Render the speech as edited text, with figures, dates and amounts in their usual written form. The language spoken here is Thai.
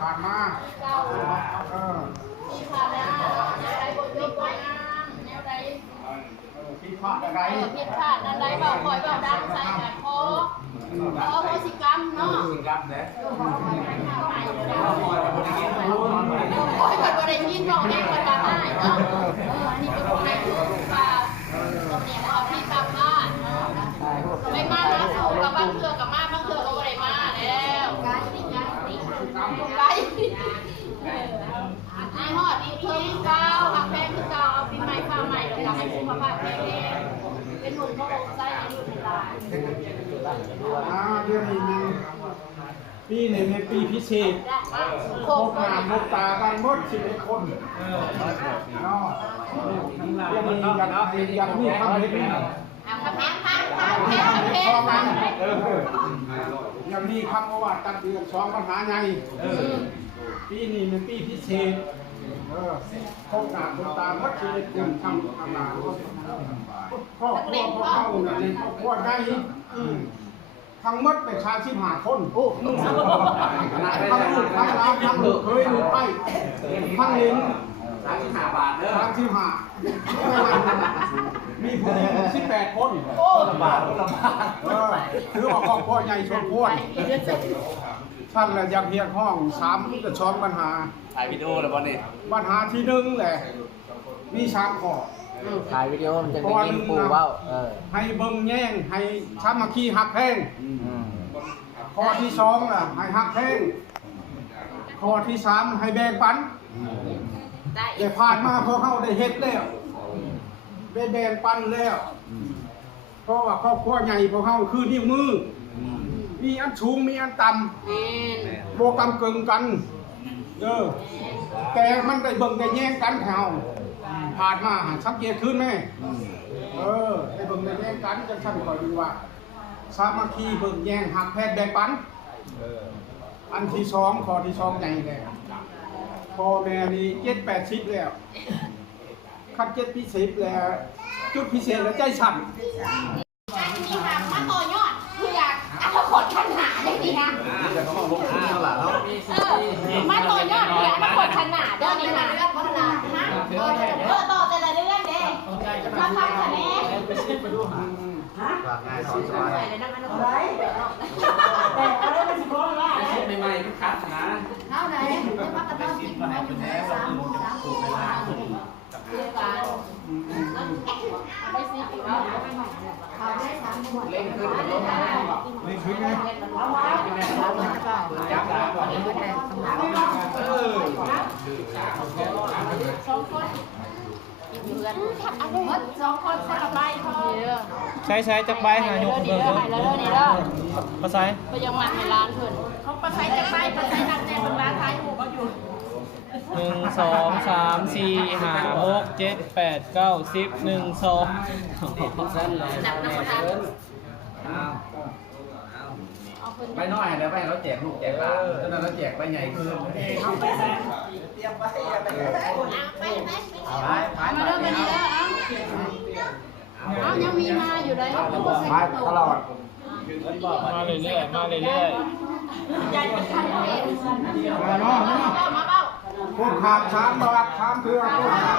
ผ่านมาที่ผ่านมาแนวใดบทยกไว้แนวใดผิดพลาดอะไรผิดพลาดอะไรเบาคอยเบาดังใส่กันขอโหสิกรรมเนาะคอยกับบริยินบอกแน่กว่าจะได้เนาะนี่เป็นคนในทุกป่าตรงนี้เอาพี่กลับบ้านไม่มาแล้วกับบางเถื่อกับมาบางเถื่อก็บริมาแล้วการติดการติดไรไอ้หอดอีกเพิ่มเก้าหักแพงคือเก้าปีใหม่ข้าวใหม่อยากให้สุขภาพแข็งแรงเป็นหนุ่มก็ใส่อายุในลายเรื่องนี้มันปีหนึ่งในปีพิเศษครบงานมดตากันมด11 คนเนาะยังมียังมีคำเล็กยังมีคำว่าตัดเดือน2 ปัญหาไงปีนี้เป็นปีพิเศษครบงานมดตามด11 คนทำงานครอบครัวพวกเขาเนี่ยครอบครัวได้ทั้งหมดเป็นชา15 คนโอ้ทั้งลูกทั้งหลานทั้งลูกเคยลูกไปทั้งเลี้ยง35 บาทเด้อ35มีผู้หญิง18 คนโอ้ลำบากถือว่าครอบครัวใหญ่ชนพวนท่านละยังเพียงห้อง3 จะช้อนปัญหาถ่ายวิดีโอแล้วบอลนี่ปัญหาที่1แหละมี3 ข้อถ่ายวิดีโอมันจะได้ยินปูเว้าให้เบิ่งแย่งให้สามัคคีหักแพงข้อที่2ล่ะให้หักแพงข้อที่3ให้แบ่งปันได้ผ่านมาพอเขาได้เฮ็ดแล้วได้แบ่งปันแล้วเพราะว่าครอบครัวใหญ่พอเขาคือนิ้วมือมีอันสูงมีอันต่ำโบกำกึ่งกันแต่มันได้เบิ่งได้แย่งกันแถวผ่านมาสังเกตขึ้นไหมได้เบิ่งได้แย่งกันจะสั่นคอยดูว่าสามัคคีเบิ่งแย่งหักแพงแบ่งปันอันที่2ข้อที่2ใหญ่แล้วพ่อแม่นี่70-80แล้วขั้น70แล้วจุดพิเศษแล้วใจสั่นนี่ค่ะมาต่อยอดคืออยากอนาคตขันหนาอย่างนี้นะมาต่อยอดคืออนาคตขันหนาเด้อนี่ค่ะพัฒนานะต่อแต่ละเรื่องเด้มาทำคะแนนฝากงานสอนสบายแต่อะไรมันสิบล้อละใหม่ๆทุกคัดนะเท่าไหร่จะพักกันต้องกินมาอยู่แล้ว3 โมงเรื่องการไปซื้อกี่ว่าเขาได้3 หมวดเล่นขึ้นกับลงมาเล่นขึ้นไงเอาไว้จับ2 คนอยู่กัน2 คนสบายพอใช้จักใบหายกเบิ่งภาษาไปยังมาให้ร้านเพิ่นเขาไปใช้จักใบไปใช้นักแน่เพิ่นร้านขายถูกเขาอยู่1 2 3 4 5 6 7 8 9 10 1 2จับนักประกันไปน้อยแล้วไปเราแจกลูกแจกหลานแล้วเราแจกไปใหญ่ขึ้นไปมาเริ่มกันนี้แล้วยังมีมาอยู่เลยมาตลอดมาเรื่อยๆมาเรื่อยใหญ่เป็นคันเองมาเนาะพวกขาด3 บาท3 เทื่อพวกขาด